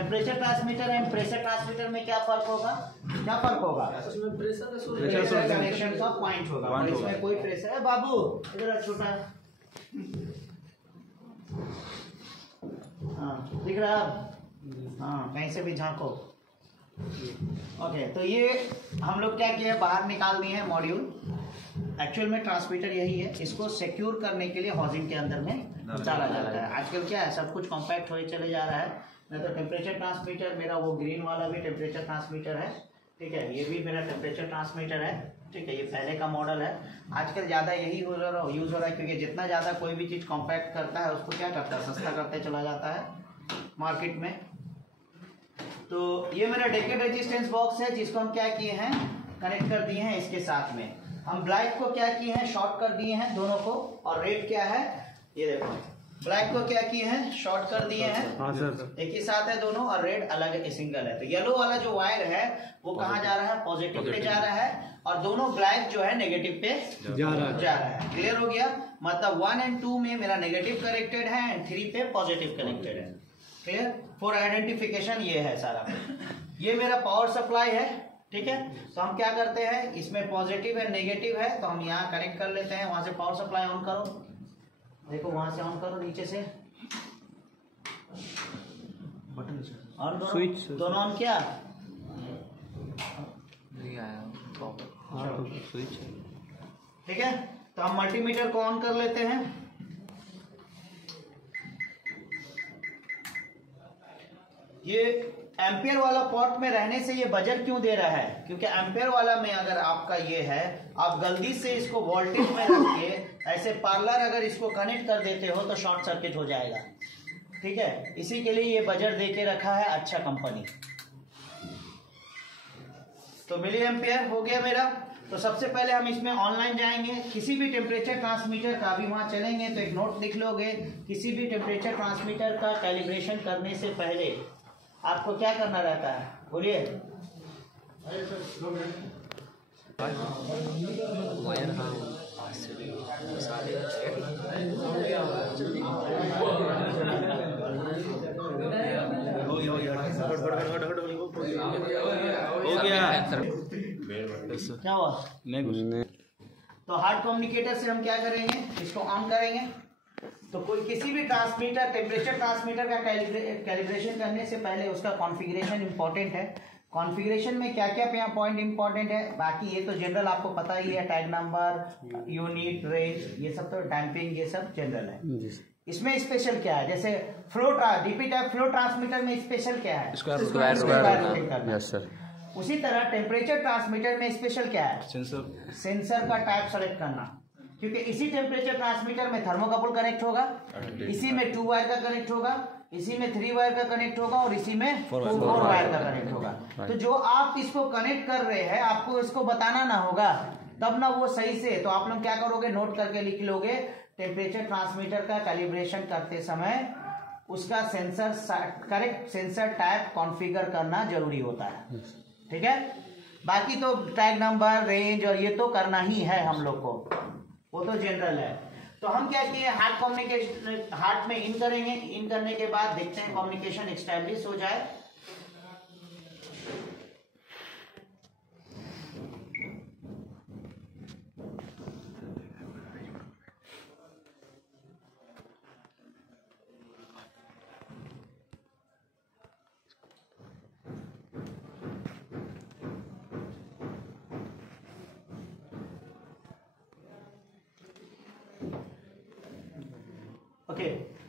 Temperature transmitter and pressure transmitter में क्या फर्क होगा? क्या फर्क होगा? उसमें प्रेशर कनेक्शन का पॉइंट होगा और इसमें कोई प्रेशर है। बाबू इधर छोटा, हाँ दिख रहा? हाँ कहीं से भी झांको। ओके, तो ये हम लोग क्या किया, बाहर निकाल दिए हैं मॉड्यूल। एक्चुअल में ट्रांसमीटर यही है, इसको सिक्योर करने के लिए हाउसिंग के अंदर में डाला जाता है। आजकल क्या है, सब कुछ कॉम्पैक्ट होते चले जा रहा है। नहीं तो टेम्परेचर ट्रांसमीटर, मेरा वो ग्रीन वाला भी टेम्परेचर ट्रांसमीटर है, ठीक है, ये भी मेरा टेम्परेचर ट्रांसमीटर है, ठीक है, ये पहले का मॉडल है। आजकल ज़्यादा यही यूज़ हो रहा है, क्योंकि जितना ज़्यादा कोई भी चीज़ कॉम्पैक्ट करता है उसको क्या करता है, सस्ता करते चला जाता है मार्केट में। तो ये मेरा डेकेड रेजिस्टेंस बॉक्स है, जिसको हम क्या किए हैं, कनेक्ट कर दिए हैं इसके साथ में। हम ब्लैक को क्या किए हैं, शॉर्ट कर दिए हैं दोनों को, और रेड क्या है, ये देखो, ब्लैक को क्या किए हैं, शॉर्ट कर दिए हैं। हाँ सर, एक ही साथ है दोनों, और रेड अलग सिंगल है। तो येलो वाला जो वायर है वो कहाँ जा रहा है, पॉजिटिव पे जा रहा है, और दोनों ब्लैक जो है नेगेटिव पे जा रहा है। क्लियर हो गया? मतलब 1 और 2 में मेरा नेगेटिव कनेक्टेड है एंड 3 पे पॉजिटिव कनेक्टेड है। क्लियर? फॉर आइडेंटिफिकेशन ये है सारा। ये मेरा पावर सप्लाई है, ठीक है। तो हम क्या करते हैं, इसमें पॉजिटिव है नेगेटिव है, तो हम यहाँ कनेक्ट कर लेते हैं। वहां से पावर सप्लाई ऑन करो, देखो वहां से ऑन करो, नीचे से बटन ऑन करो, स्विच दोनों ऑन किया, नहीं आया स्विच, ठीक है। तो हम मल्टीमीटर को ऑन कर लेते हैं। ये एम्पियर वाला पॉट में रहने से ये बजर क्यों दे रहा है, क्योंकि एम्पियर वाला में अगर आपका ये है, आप गलती से इसको वोल्टेज में रख के ऐसे पार्लर अगर इसको कनेक्ट कर देते हो तो शॉर्ट सर्किट हो जाएगा, ठीक है। इसी के लिए ये बजर दे के रखा है अच्छा कंपनी। तो मिली एम्पियर हो गया मेरा। तो सबसे पहले हम इसमें ऑनलाइन जाएंगे, किसी भी टेम्परेचर ट्रांसमीटर का भी वहां चलेंगे तो एक नोट लिख लोगे, किसी भी टेम्परेचर ट्रांसमीटर का कैलिब्रेशन करने से पहले आपको क्या करना रहता है, बोलिए। हो गया? क्या हुआ? नहीं। तो हार्ड कम्युनिकेटर से हम क्या करेंगे, इसको ऑन करेंगे। तो कोई किसी भी ट्रांसमीटर, टेम्परेचर ट्रांसमीटर का कैलिब्रेशन करने से पहले उसका कॉन्फ़िगरेशन इंपॉर्टेंट है। कॉन्फ़िगरेशन में क्या क्या पॉइंट इंपॉर्टेंट है, बाकी ये तो जनरल आपको पता ही है, टैग नंबर, यूनिट, रेंज, ये सब तो डैम्पिंग, ये सब जनरल है। इसमें स्पेशल क्या है, जैसे flow DP type flow transmitter में स्पेशल क्या है, उसी तरह टेम्परेचर ट्रांसमीटर में स्पेशल क्या है, सेंसर का टाइप सेलेक्ट करना, क्योंकि इसी टेम्परेचर ट्रांसमीटर में थर्मोकपल कनेक्ट होगा, इसी में 2 वायर का कनेक्ट होगा, इसी में 3 वायर का कनेक्ट होगा, और इसी में 4 वायर का कनेक्ट होगा। तो जो आप इसको कनेक्ट कर रहे हैं, आपको इसको बताना ना होगा, तब ना वो सही से। तो आप लोग क्या करोगे, नोट करके लिख लोगे, टेम्परेचर ट्रांसमीटर का कैलिब्रेशन करते समय उसका sensor correct sensor type configure करना जरूरी होता है, ठीक है। बाकी तो टैग नंबर, रेंज और ये तो करना ही है हम लोग को, वो तो जनरल है। तो हम क्या किए, हार्ट कम्युनिकेशन हार्ट में इन करेंगे, इन करने के बाद देखते हैं कम्युनिकेशन एस्टैब्लिश हो जाए।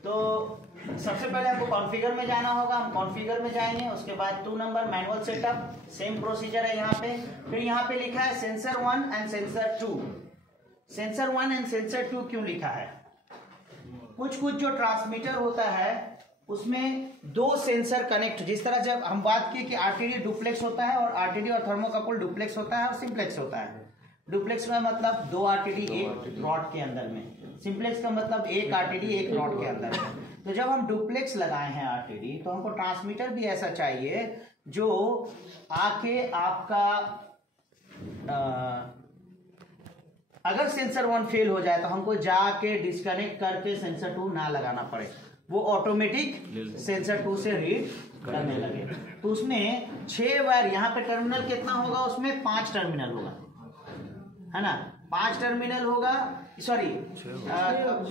तो सबसे पहले आपको कॉन्फ़िगर में जाना होगा, हम कॉन्फ़िगर में जाएंगे, उसके बाद 2 number manual setup, same procedure है यहाँ पे। फिर यहाँ पे लिखा है sensor 1 and sensor 2। Sensor 1 and sensor 2 क्यों लिखा है, कुछ जो ट्रांसमीटर होता है उसमें 2 सेंसर कनेक्ट, जिस तरह जब हम बात की कि आरटीडी डुप्लेक्स होता है, और आरटीडी और थर्मोकपल डुप्लेक्स होता है और सिंप्लेक्स होता है। डुप्लेक्स का मतलब 2 आरटीडी एक रॉड के अंदर में, सिंप्लेक्स का मतलब 1 आरटीडी एक रॉड के अंदर में। तो जब हम डुप्लेक्स लगाए हैं आरटीडी, तो हमको ट्रांसमीटर भी ऐसा चाहिए जो आके आपका अगर सेंसर 1 फेल हो जाए तो हमको जाके डिस्कनेक्ट करके सेंसर 2 ना लगाना पड़े, वो ऑटोमेटिक सेंसर 2 से रीड करने लगे। तो उसमें 6 वायर, यहाँ पे टर्मिनल कितना होगा, उसमें 5 टर्मिनल होगा, है ना, 5 टर्मिनल होगा, सॉरी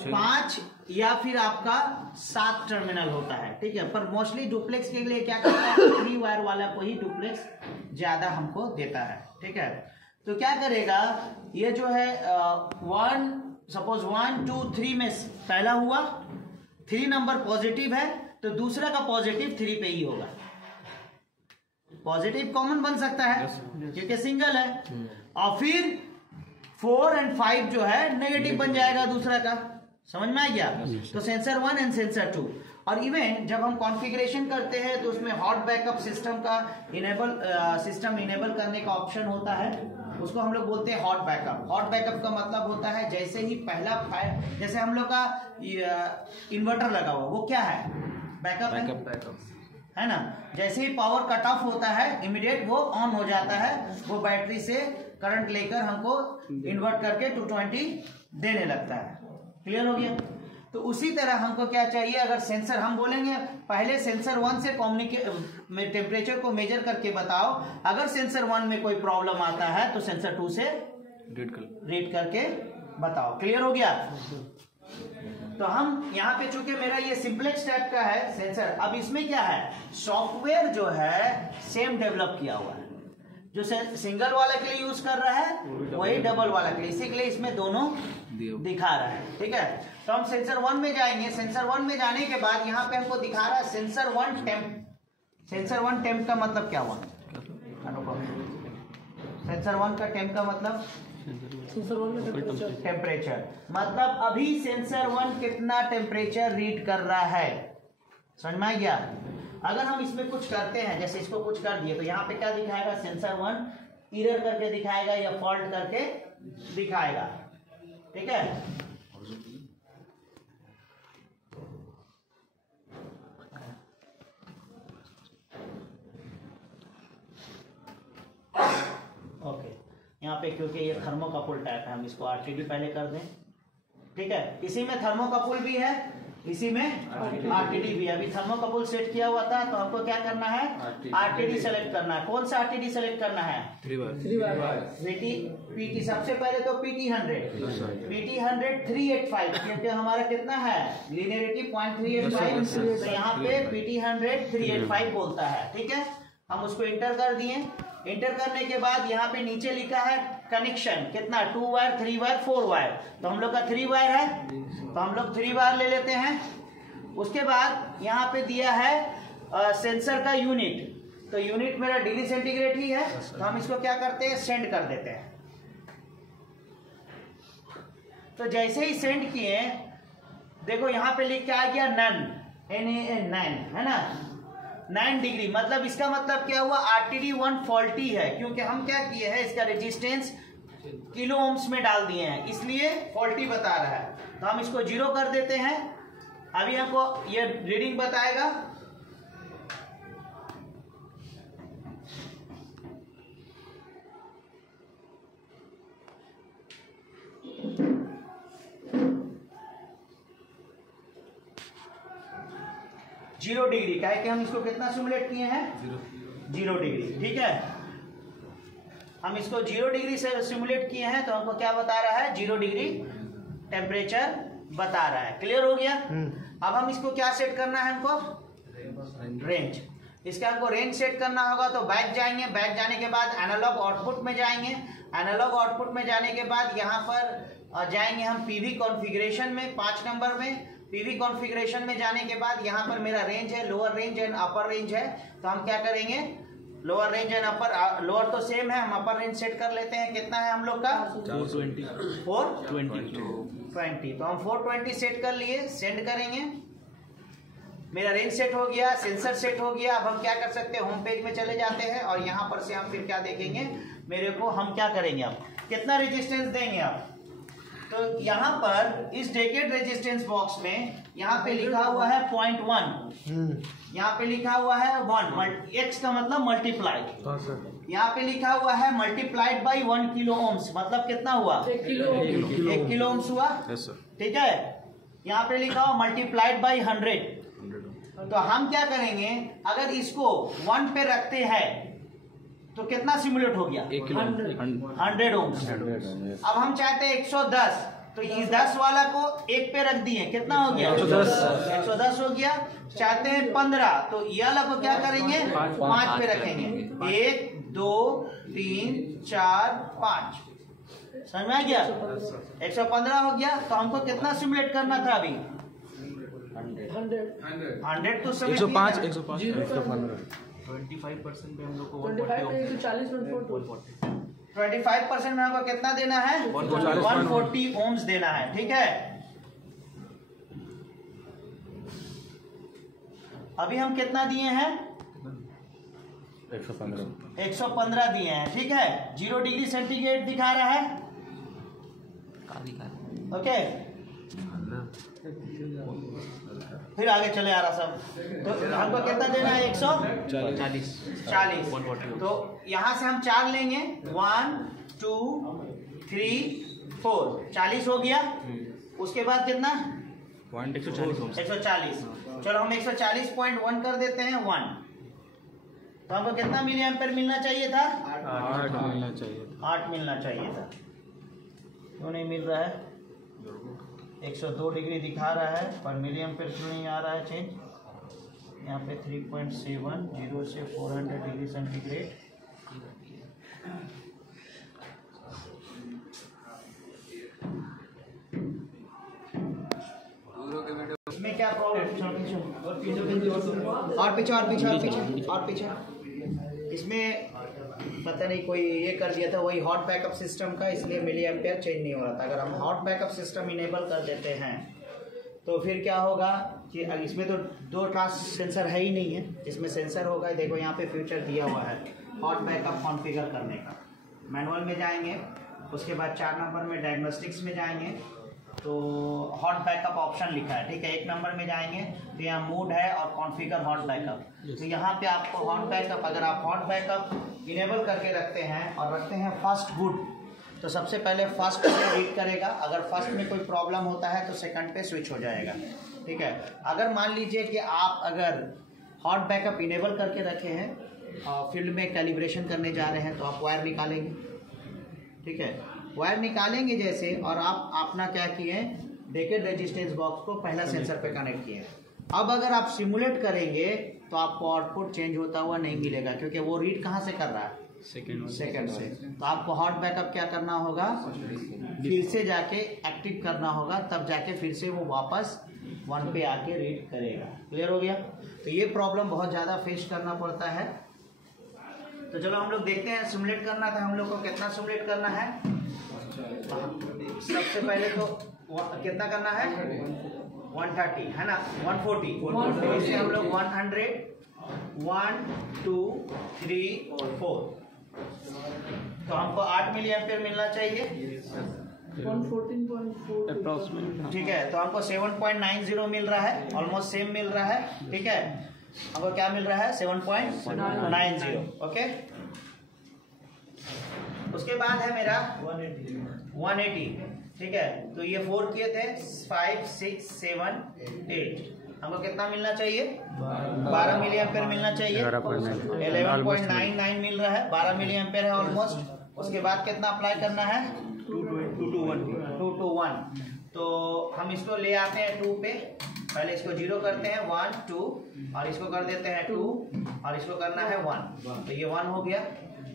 5 या फिर आपका 7 टर्मिनल होता है, ठीक है। पर मोस्टली डुप्लेक्स के लिए क्या करता है, 3 वायर वाला को ही डुप्लेक्स ज्यादा हमको देता है, ठीक है। तो क्या करेगा, ये जो है 1 2 3 में पहला हुआ, 3 नंबर पॉजिटिव है तो दूसरा का पॉजिटिव 3 पे ही होगा, पॉजिटिव कॉमन बन सकता है क्योंकि सिंगल है, और फिर 4 और 5 जो है नेगेटिव बन जाएगा दूसरा का, समझ में आ गया। तो सेंसर 1 एंड सेंसर 2। और इवन जब हम कॉन्फ़िगरेशन करते हैं तो उसमें हॉट बैकअप सिस्टम का इनेबल करने का ऑप्शन होता है, उसको हम लोग बोलते हैं हॉट बैकअप। हॉट बैकअप का मतलब होता है जैसे ही पहला फायर, जैसे हम लोग का इन्वर्टर लगा हुआ, वो क्या है, बैकअप है ना, जैसे ही पावर कट ऑफ होता है इमीडिएट वो ऑन हो जाता है, वो बैटरी से करंट लेकर हमको इन्वर्ट करके 220 देने लगता है। क्लियर हो गया। तो उसी तरह हमको क्या चाहिए, अगर सेंसर हम बोलेंगे पहले सेंसर 1 से कम्युनिकेट टेम्परेचर को मेजर करके बताओ, अगर सेंसर 1 में कोई प्रॉब्लम आता है तो सेंसर 2 से रीड करके बताओ। क्लियर हो गया। तो हम यहाँ पे चूंकि मेरा ये सिंपलेक्स टाइप का है सेंसर, अब इसमें क्या है, सॉफ्टवेयर जो है सेम डेवलप किया हुआ है, जो सिंगल वाला के लिए यूज कर रहा है वही डबल वाला के लिए, इसी के लिए इसमें दोनों दिखा रहा है, ठीक है। तो हम सेंसर 1 में जाएंगे, सेंसर 1 में जाने के बाद यहाँ पे हमको दिखा रहा है सेंसर 1 टेम्प। सेंसर 1 टेम्प का मतलब क्या हुआ, सेंसर 1 का टेम्प का मतलब टेम्परेचर, मतलब अभी सेंसर 1 कितना टेम्परेचर रीड कर रहा है, समझ में आ गया। अगर हम इसमें कुछ करते हैं, जैसे इसको कुछ कर दिए, तो यहाँ पे क्या दिखाएगा, सेंसर 1 एरर करके दिखाएगा या फॉल्ट करके दिखाएगा, ठीक है। ओके, यहाँ पे क्योंकि ये थर्मोकपल टाइप है, हम इसको आरटीडी पहले कर दें, ठीक है। इसी में थर्मोकपल भी है, इसी में आरटीडी भी है। अभी थर्मोकपल सेट किया हुआ था, तो हमको क्या करना है, आरटीडी सेलेक्ट करना है। कौन सा आरटीडी सेलेक्ट करना है, 3 बार पीटी। सबसे पहले तो पीटी 100 385, क्योंकि हमारा कितना है लीनियरिटी 0.385, तो यहाँ पे पीटी 100 385 बोलता है, ठीक है। हम उसको इंटर कर दिए। इंटर करने के बाद यहाँ पे नीचे लिखा है कनेक्शन, कितना, 2 वायर 3 वायर 4 वायर, तो हम लोग का 3 वायर है, तो हम लोग 3 वायर ले लेते हैं। उसके बाद यहाँ पे दिया है सेंसर का यूनिट, तो यूनिट मेरा डिग्री सेंटीग्रेड ही है, तो हम इसको क्या करते हैं, सेंड कर देते हैं। तो जैसे ही सेंड किए, देखो यहाँ पे लिख के आ गया नन, NaN, है ना, 9 डिग्री। मतलब इसका मतलब क्या हुआ, आरटीडी 1 फॉल्टी है, क्योंकि हम क्या किए हैं, इसका रेजिस्टेंस किलो ओम्स में डाल दिए हैं, इसलिए फॉल्टी बता रहा है। तो हम इसको 0 कर देते हैं। अभी हमको ये रीडिंग बताएगा, जीरो डिग्री का है कि हम इसको कितना सिमुलेट किए हैं, 0 डिग्री, ठीक है। हम इसको 0 डिग्री से सिमुलेट किए हैं, तो हमको क्या बता रहा है, 0 डिग्री टेम्परेचर बता रहा है। क्लियर हो गया। अब हम इसको क्या सेट करना है, हमको रेंज, इसका हमको रेंज सेट करना होगा। तो बैक जाएंगे, बैक जाने के बाद एनालॉग आउटपुट में जाएंगे। एनालॉग आउटपुट में जाने के बाद यहाँ पर जाएंगे हम पीवी कॉन्फ़िगरेशन में, 5 नंबर में। पीवी कॉन्फ़िगरेशन में जाने के बाद यहाँ पर मेरा रेंज है, lower range and upper range है। तो हम क्या करेंगे, lower range and upper, lower तो सेम है, हम अपर रेंज सेट कर लेते हैं। कितना है हम लोग का, 420। तो हम 420 सेट कर लिए, सेंड करेंगे। मेरा रेंज सेट हो गया, सेंसर सेट हो गया। अब हम क्या कर सकते हैं, होम पेज में चले जाते हैं और यहाँ पर से हम फिर क्या देखेंगे, मेरे को हम क्या करेंगे, अब कितना रेजिस्टेंस देंगे आप। तो यहाँ पर इस डेकेड रेजिस्टेंस बॉक्स में यहाँ पे लिखा हुआ है 0.1, यहाँ पे लिखा हुआ है 1, एक्स का मतलब मल्टीप्लाइड। यहाँ पे लिखा हुआ है मल्टीप्लाइड बाई 1 किलो ओम्स, मतलब कितना हुआ, 1 किलो ओम्स हुआ, ठीक है। यहाँ पे लिखा हुआ मल्टीप्लाइड बाई 100, तो हम क्या करेंगे, अगर इसको 1 पे रखते हैं तो कितना सिमुलेट हो गया, 100 ओम्स। अब हम चाहते हैं 110, तो इस 10 वाला को 1 पे रख दिए, कितना हो गया 110 हो गया। चाहते हैं 15, तो ये वाला को क्या करेंगे 5 पे रखेंगे, 1 2 3 4 5, समझ में आ गया। 115 हो गया, तो हमको कितना सिमुलेट करना था अभी 100 तो 105 25% पे हम लोग को 25% में हमको कितना देना है 140 ओम्स देना है, ठीक है। अभी हम कितना दिए हैं 115 दिए हैं, ठीक है। 0 डिग्री सेंटीग्रेड दिखा रहा है, ओके। फिर आगे चले आ रहा सब, तो हमको कितना देना है 140। तो यहाँ से हम 4 लेंगे, 1 2 3 4, 40 हो गया। उसके बाद कितना 140। चलो हम 140.1 कर देते हैं 1। तो हमको कितना मिली एम्पेयर मिलना चाहिए था 8 मिलना चाहिए था। क्यों नहीं मिल रहा है, 102 डिग्री दिखा रहा है पर मिली एम्पेयर क्यों नहीं आ रहा है चेंज। यहाँ पे 3.7 0 से 400 डिग्री सेंटीग्रेड, इसमें क्या प्रॉब्लम, और पीछे इसमें पता नहीं कोई ये कर दिया था, वही हॉट बैकअप सिस्टम का, इसलिए मिली एम्पेयर चेंज नहीं हो रहा था। अगर हम हॉट बैकअप सिस्टम इनेबल कर देते हैं तो फिर क्या होगा कि इसमें तो 2 ट्रांस सेंसर है ही नहीं है, इसमें सेंसर होगा। देखो यहाँ पे फ्यूचर दिया हुआ है हॉट बैकअप कॉन्फ़िगर करने का। मैनुअल में जाएंगे, उसके बाद 4 नंबर में डायग्नोस्टिक्स में जाएंगे तो हॉट बैकअप ऑप्शन लिखा है, ठीक है। 1 नंबर में जाएंगे तो यहाँ मूड है और कॉन्फ़िगर हॉट बैकअप। तो यहाँ पे आपको हॉट बैकअप, अगर आप हॉट बैकअप इनेबल करके रखते हैं और रखते हैं फर्स्ट गुड, तो सबसे पहले फर्स्ट से रीड करेगा। अगर फर्स्ट में कोई प्रॉब्लम होता है तो सेकंड पे स्विच हो जाएगा, ठीक है। अगर मान लीजिए कि आप अगर हॉट बैकअप इनेबल करके रखे हैं और फील्ड में कैलिब्रेशन करने जा रहे हैं तो आप वायर निकालेंगे, ठीक है। वायर निकालेंगे जैसे, और आप अपना क्या किए, डेकेड रेजिस्टेंस बॉक्स को पहला सेंसर पे कनेक्ट किए। अब अगर आप सिमुलेट करेंगे तो आपको आउटपुट चेंज होता हुआ नहीं मिलेगा, क्योंकि वो रीड कहाँ से कर रहा है सेकंड से। तो आपको हॉट बैकअप क्या करना होगा, फिर से जाके एक्टिव करना होगा, तब जाके फिर से वो वापस 1 पे आके रीड करेगा। क्लियर हो गया। तो ये प्रॉब्लम बहुत ज़्यादा फेस करना पड़ता है। तो चलो हम लोग देखते हैं, सिमुलेट करना था हम लोग को, कितना सिमुलेट करना है। सबसे पहले तो कितना करना है 130 है ना, 140 इससे हम लोग 100 1 2 3 और 4, तो हमको 8 मिली एम्पेयर मिलना चाहिए, 114.4 ठीक है। तो हमको 7.90 मिल रहा है, ऑलमोस्ट सेम मिल रहा है, ठीक है। हमको क्या मिल रहा है 7.90, ओके। उसके बाद है मेरा 180, ठीक है। तो ये 4 किए थे, 5 6 7 8, हमको कितना मिलना चाहिए 12 मिली एम्पेयर मिलना चाहिए, 11.99 मिल रहा है, 12 मिली एम्पेयर है ऑलमोस्ट। उसके बाद कितना अप्लाई करना है 2 to 1। तो हम इसको ले आते हैं 2 पे, पहले इसको 0 करते हैं 1 2 और इसको कर देते हैं 2 और इसको करना है 1, तो ये 1 हो गया।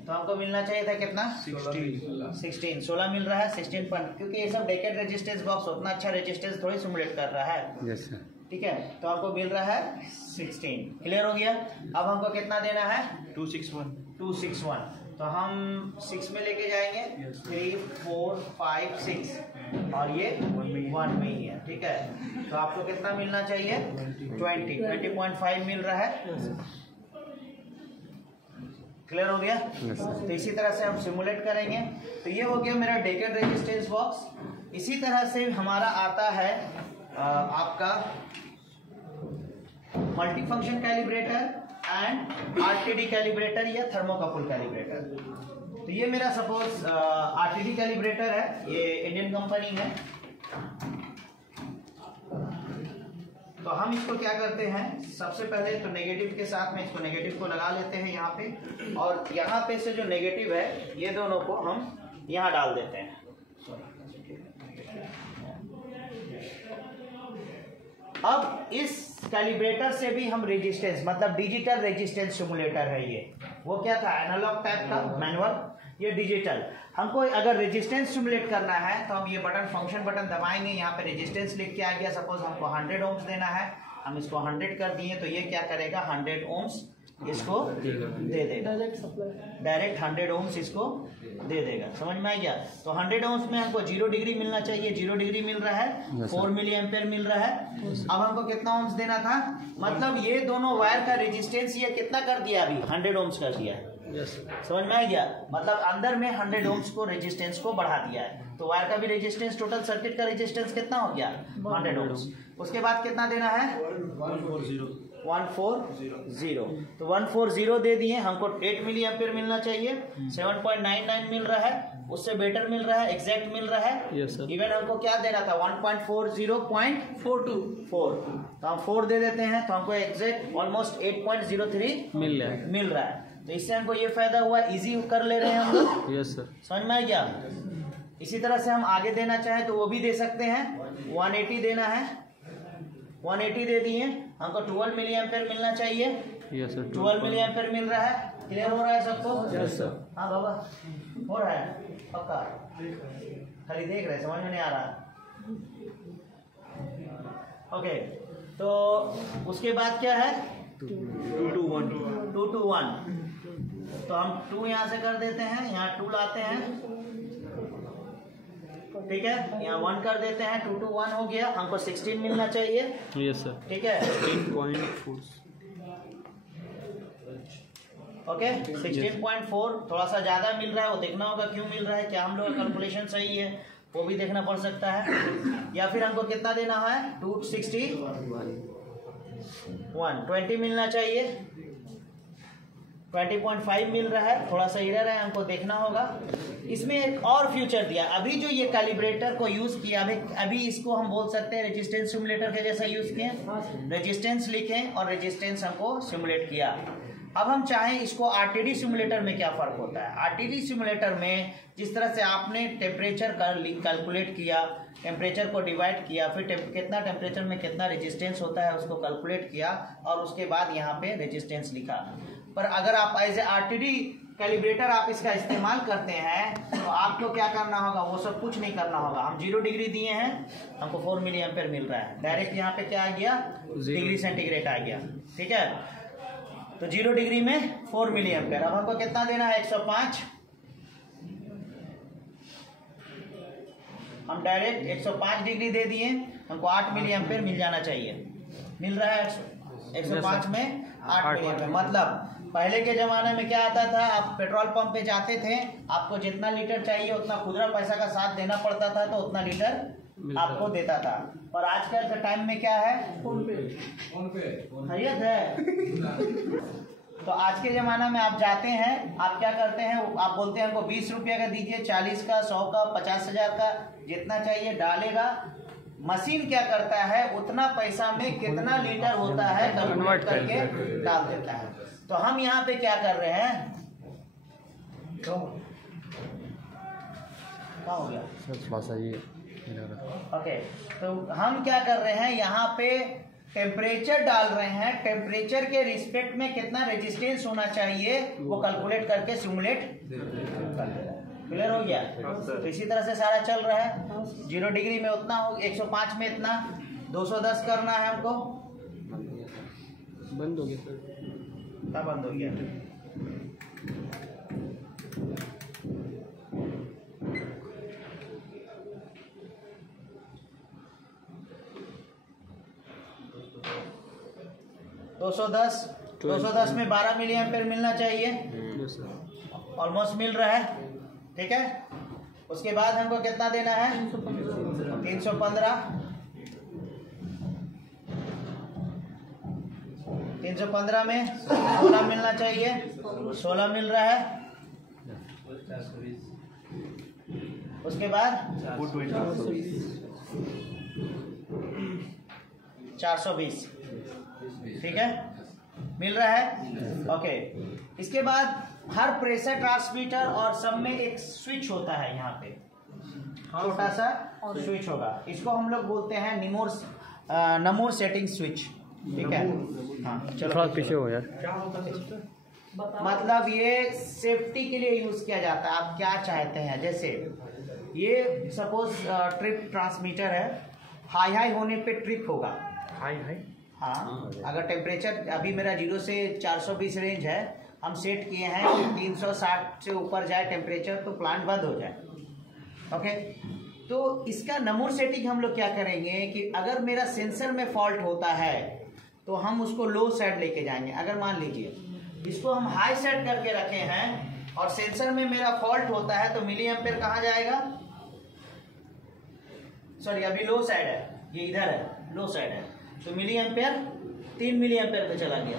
तो हमको मिलना चाहिए था कितना 16 मिल रहा है 16 पर, क्योंकि ये सब डेकेड रेजिस्टेंस बॉक्स उतना अच्छा रेजिस्टेंस थोड़ी सिमुलेट कर रहा है, यस सर, ठीक है। तो आपको मिल रहा है 16। क्लियर हो गया। अब हमको कितना देना है 261। तो हम 6 में लेके जाएंगे, 3 4 5 6 और ये 1 में ही है, ठीक है। तो आपको कितना मिलना चाहिए 20.5 मिल रहा है। क्लियर हो गया। तो इसी तरह से हम सिमुलेट करेंगे। तो ये हो गया मेरा डेकेड रेजिस्टेंस बॉक्स। इसी तरह से हमारा आता है आपका multi function calibrator and RTD calibrator या थर्मोकपल कैलिब्रेटर। तो ये मेरा सपोज आरटीडी कैलिब्रेटर है, ये इंडियन कंपनी है। तो हम इसको क्या करते हैं, सबसे पहले तो नेगेटिव के साथ में इसको नेगेटिव को लगा लेते हैं यहाँ पे, और यहाँ पे से जो नेगेटिव है ये दोनों को हम यहाँ डाल देते हैं। अब इस कैलिब्रेटर से भी हम रेजिस्टेंस, मतलब डिजिटल रेजिस्टेंस सिमुलेटर है ये, वो क्या था एनालॉग टाइप का मैनुअल, ये डिजिटल। हमको अगर रेजिस्टेंस सिमुलेट करना है तो हम ये बटन, फंक्शन बटन दबाएंगे, यहाँ पे रेजिस्टेंस लिख के आ गया, सपोज हमको 100 ओम्स देना है, हम इसको 100 कर दिए तो ये क्या करेगा 100 ओम्स इसको दे देगा, डायरेक्ट 100 ओम्स इसको दे देगा। समझ में आ गया? तो 100 ओम्स में हमको 0 डिग्री मिलना चाहिए, 0 डिग्री मिल रहा है, 4 मिली एम्पेयर मिल रहा है। अब हमको कितना ओम्स देना था, मतलब ये दोनों वायर का रेजिस्टेंस ये कितना कर दिया, अभी 100 ओम्स कर दिया है। समझ में आ गया? मतलब अंदर में 100 ओम्स को रेजिस्टेंस को बढ़ा दिया है, तो वायर का भी रेजिस्टेंस, टोटल सर्किट का रेजिस्टेंस कितना हो गया 100 ओम्स। उसके बाद कितना देना है 140, तो 140 दे दिए, हमको 8 मिली एम्पेयर मिलना चाहिए, 7.99 मिल रहा है, उससे बेटर मिल रहा है, एग्जैक्ट मिल रहा है। इवन हमको क्या देना था 1.40.424, तो हम 4 दे देते हैं, तो हमको एग्जैक्ट ऑलमोस्ट 8.03 मिल रहा है। तो इससे हमको ये फायदा हुआ, इजी कर ले रहे हैं हम लोग। यस सर, समझ में आ गया? इसी तरह से हम आगे देना चाहें तो वो भी दे सकते हैं, 180 देना है, 180 दे दिए, हमको 12 मिली एम्पेयर मिलना चाहिए। यस सर, 12 मिली एम्पेयर मिल रहा है, क्लियर हो रहा है सबको? Yes sir. हाँ बाबा हो रहा है पक्का, खाली देख रहे, समझ में नहीं आ रहा। ओके, तो उसके बाद क्या है 2 to 1, तो हम 2 यहाँ से कर देते हैं, यहाँ 2 लाते हैं, ठीक है, यहाँ 1 कर देते हैं, 2 to 1 हो गया, हमको 16 मिलना चाहिए। यस सर, ठीक है, 16.4, ओके 16.4 थोड़ा सा ज्यादा मिल रहा है, वो देखना होगा क्यों मिल रहा है, क्या हम लोग का कैलकुलेशन सही है, वो भी देखना पड़ सकता है। या फिर हमको कितना देना है 261, 20 मिलना चाहिए, 20.5 मिल रहा है, थोड़ा सा एरर है, हमको देखना होगा। इसमें एक और फ्यूचर दिया, अभी जो ये कैलिब्रेटर को यूज किया, अभी इसको हम बोल सकते हैं रेजिस्टेंस सिमुलेटर के जैसा यूज किए, रेजिस्टेंस लिखें और रेजिस्टेंस हमको सिमुलेट किया। अब हम चाहें इसको आरटीडी सिमुलेटर में क्या फर्क होता है। आरटीडी सिमुलेटर में जिस तरह से आपने टेम्परेचर कैलकुलेट किया, टेम्परेचर को डिवाइड किया, फिर कितना टेम्परेचर में कितना रेजिस्टेंस होता है उसको कैलकुलेट किया, और उसके बाद यहाँ पे रेजिस्टेंस लिखा। पर अगर आप एज ए आरटीडी कैलिब्रेटर आप इसका इस्तेमाल करते हैं तो आपको क्या करना होगा, वो सब कुछ नहीं करना होगा। हम 0 डिग्री दिए हैं, हमको 4 मिली एम्पेयर मिल रहा है, डायरेक्ट यहाँ पे क्या आ गया डिग्री सेंटीग्रेड आ गया, ठीक है। तो 0 डिग्री में 4 मिली एम्पेयर। अब हमको कितना देना है 105, हम डायरेक्ट 105 डिग्री दे दिए, हमको 8 मिली एम्पेयर मिल जाना चाहिए, मिल रहा है 105 में 8 मिली एम्पेयर। मतलब पहले के जमाने में क्या आता था, आप पेट्रोल पंप पे जाते थे, आपको जितना लीटर चाहिए उतना खुदरा पैसा का साथ देना पड़ता था, तो उतना लीटर आपको देता था। और आजकल के टाइम में क्या है, फोन पे खैरियत है। तो आज के जमाना में आप जाते हैं, आप क्या करते हैं, आप बोलते हैं हमको 20 रुपया का दीजिए, 40 का, 100 का, 50,000 का, जितना चाहिए डालेगा। मशीन क्या करता है, उतना पैसा में कितना लीटर होता है कन्वर्ट करके डाल देता है। तो हम यहाँ पे क्या कर रहे हैं, क्या हो गया ओके, तो हम क्या कर रहे हैं, यहाँ पे टेम्परेचर डाल रहे हैं, टेम्परेचर के रिस्पेक्ट में कितना रेजिस्टेंस होना चाहिए वो कैलकुलेट करके सिमुलेट कर दे रहा है। क्लियर हो गया? तो इसी तरह से सारा चल रहा है। 0 डिग्री में उतना हो, 105 में इतना, 210 करना है हमको। बंद हो गया सर, क्या बंद हो गया? दो सौ दस में 12 मिली एम्पेयर मिलना चाहिए, ऑलमोस्ट मिल रहा है, ठीक है। उसके बाद हमको कितना देना है 315 में 16 मिलना चाहिए, 16 मिल रहा है। उसके बाद 420, ठीक है, मिल रहा है। ओके, इसके बाद हर प्रेशर ट्रांसमीटर और सब में एक स्विच होता है, यहाँ पे छोटा सा स्विच होगा, इसको हम लोग बोलते हैं नमोर सेटिंग स्विच, ठीक है। हाँ चलो थोड़ा पीछे हो यार। क्या होता है सर? मतलब ये सेफ्टी के लिए यूज किया जाता है। आप क्या चाहते हैं, जैसे ये सपोज ट्रिप ट्रांसमीटर है, हाई होने पे ट्रिप होगा। हाई हाँ, अगर टेम्परेचर अभी मेरा 0 से 420 रेंज है, हम सेट किए हैं कि 360 से ऊपर जाए टेम्परेचर तो प्लांट बंद हो जाए। ओके, तो इसका नमूर सेटिंग हम लोग क्या करेंगे कि अगर मेरा सेंसर में फॉल्ट होता है तो हम उसको लो साइड लेके जाएंगे। अगर मान लीजिए इसको हम हाई सेट करके रखे हैं और सेंसर में मेरा फॉल्ट होता है तो मिली एम्पेयर कहाँ जाएगा, सॉरी अभी लो साइड है, ये इधर है, लो साइड है, तो मिली एम्पेयर 3 मिली एम्पेयर पे चला गया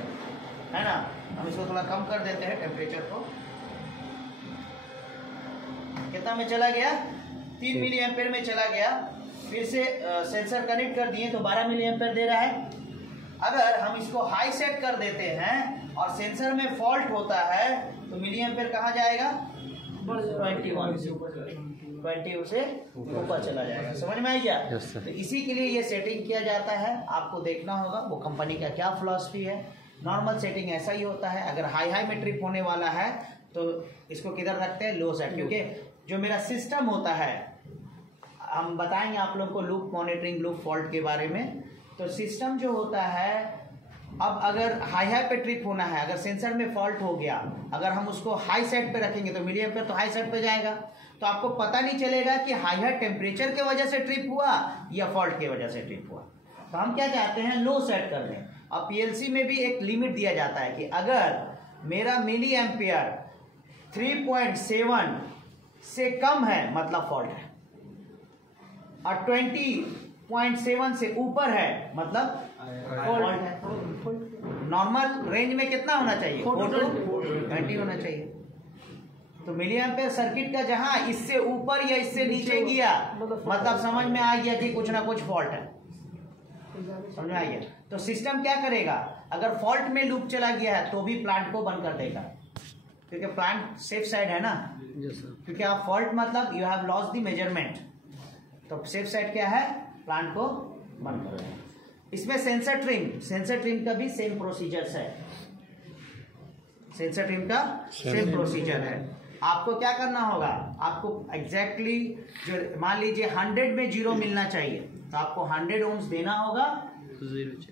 है ना। हम इसको थोड़ा कम कर देते हैं टेम्परेचर को, कितना में चला गया, 3 मिली एम्पेयर में चला गया। फिर से सेंसर कनेक्ट कर दिए तो 12 मिली एम्पेयर दे रहा है। अगर हम इसको हाई सेट कर देते हैं और सेंसर में फॉल्ट होता है तो मिली एम्पेयर कहाँ जाएगा, 20 से ऊपर चला जाएगा। समझ में आई क्या? Yes, sir. तो इसी के लिए ये सेटिंग किया जाता है। आपको देखना होगा वो कंपनी का क्या फिलॉसफी है। नॉर्मल सेटिंग ऐसा ही होता है, अगर हाई में ट्रिप होने वाला है तो इसको किधर रखते हैं, लो साइड, क्योंकि जो मेरा सिस्टम होता है, हम बताएंगे आप लोग को लूप मॉनिटरिंग, लूप फॉल्ट के बारे में। तो सिस्टम जो होता है, अब अगर हाई पे ट्रिप होना है, अगर सेंसर में फॉल्ट हो गया, अगर हम उसको हाई साइड पे रखेंगे तो मिली एम्पेयर तो हाई साइड पे जाएगा, तो आपको पता नहीं चलेगा कि हाई टेम्परेचर के वजह से ट्रिप हुआ या फॉल्ट की वजह से ट्रिप हुआ। तो हम क्या चाहते हैं, लो सेट कर दें। अब पीएलसी में भी एक लिमिट दिया जाता है कि अगर मेरा मिली एम्पेयर 3.7 से कम है मतलब फॉल्ट है, और 20.7 से ऊपर है मतलब फॉल्ट है। नॉर्मल रेंज में कितना होना चाहिए, 4 to 20 होना चाहिए। तो मिली एम्पेयर सर्किट का जहां इससे ऊपर या इससे नीचे गया मतलब समझ में आ गया कि कुछ ना कुछ फॉल्ट है। समझ में आ गया? तो सिस्टम क्या करेगा, अगर फॉल्ट में लूप चला गया है तो भी प्लांट को बंद कर देगा, क्योंकि प्लांट सेफ साइड है ना। Yes, sir. क्योंकि आप फॉल्ट मतलब you have lost the measurement, तो सेफ साइड क्या है, प्लांट को बंद कर देगा। इसमें सेंसर ट्रिम का भी सेम प्रोसीजर है। सेंसर ट्रिम का सेम प्रोसीजर है। आपको क्या करना होगा, आपको एग्जैक्टली जो मान लीजिए 100 में 0 मिलना चाहिए तो आपको 100 ओम्स देना होगा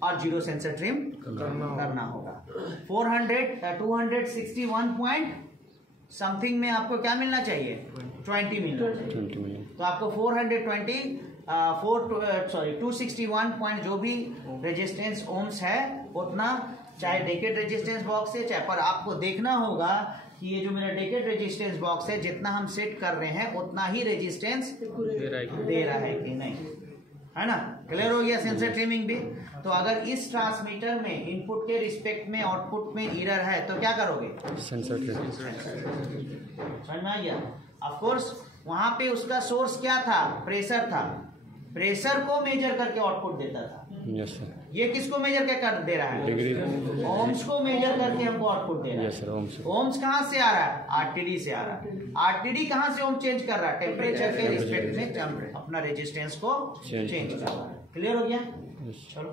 और 0 सेंसर ट्रिम करना होगा। 261 पॉइंट समथिंग में आपको क्या मिलना चाहिए, 20 मिलना चाहिए। तो आपको 261 पॉइंट जो भी रेजिस्टेंस ओम्स है उतना, चाहे डेकेड रेजिस्टेंस बॉक्स है चाहे, पर आपको देखना होगा कि ये जो मेरा डेकेड रेजिस्टेंस बॉक्स है जितना हम सेट कर रहे हैं उतना ही रेजिस्टेंस दे रहा है कि नहीं, है ना। क्लियर हो गया सेंसर ट्रिमिंग भी। तो अगर इस ट्रांसमीटर में इनपुट के रिस्पेक्ट में आउटपुट में एरर है तो क्या करोगे, सेंसर ट्रिमिंग। समझ में आ गया? ऑफ कोर्स वहां पे उसका सोर्स क्या था, प्रेशर था, प्रेशर को मेजर करके आउटपुट देता था। Yes sir. ये किसको मेजर कर दे रहा है, डिग्री, ओम्स को मेजर करके हमको आउटपुट दे रहा है। Yes sir, ohms. ओम्स कहाँ से आ रहा है, आरटीडी से आ रहा है। आरटीडी कहाँ से ओम चेंज कर रहा है, टेम्परेचर के रिस्पेक्ट में अपना रेजिस्टेंस को चेंज कर रहा है। क्लियर हो गया? यस। चलो